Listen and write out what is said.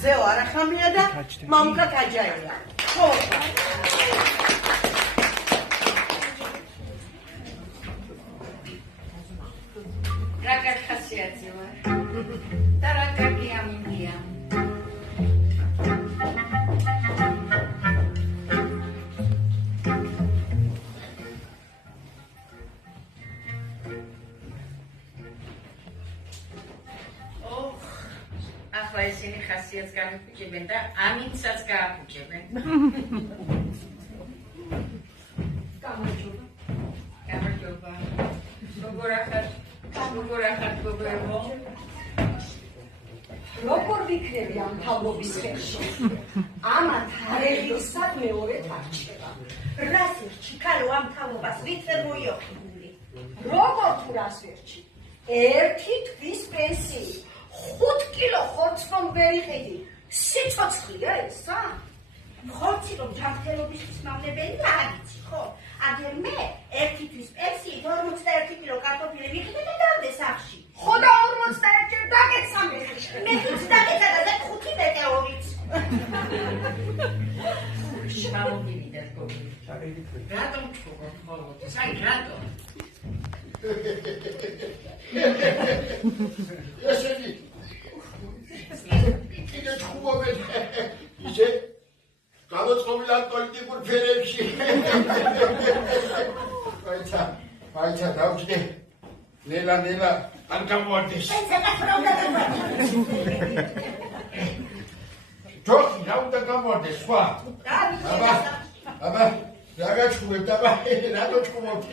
ზეო არახამია და მამკა კაჯაია. ხო. რა ხასიათი ვარ. და რა კარგი ამინდია. ახლა ისინი ხასიათს გამიფუჭებენ და ამინცაც გააფუჭებენ. გამარჯობა. როგორ ახართ გოგოებო? როგორ ვიქნები ამ თავობის ხელში? ამათ არელისად მეორედ არჩება. რას ვერჩი ქალო ამ თავობას ვიწერ მოიოხებული. როგორ თუ რას ვერჩი? ერთი თვის პენსიი. 5 კილო ხორცს რომ ვერ იყიდი, სიცოცხლეა ესა? ხორცი რომ ჯანმრთელობის მავნებელი არიცი, ხო? აგერ მე ერთი თვის პენსიით 41 კილო კარტოფილი ვიყიდე და დავდე სახლში. ხო და 41 დაგეცა მე. მე თვითონ დაგეცა და 5 მეტეორიც. შემოვიდეთ გოგო. რატომ ჩქობთ ხოლმე? საი რატომ? ესენი კიდე ჩხუბობენ ისე გამოწყობილად პოლიტიკურ ფერებში. მაიცა დავჭდე ნელა არ გამოვარდეს. ჯოხი რა უნდა გამოვარდეს სხვა? აბა რა გაჩხუბებთ აბა რატო ჩხუბობთ?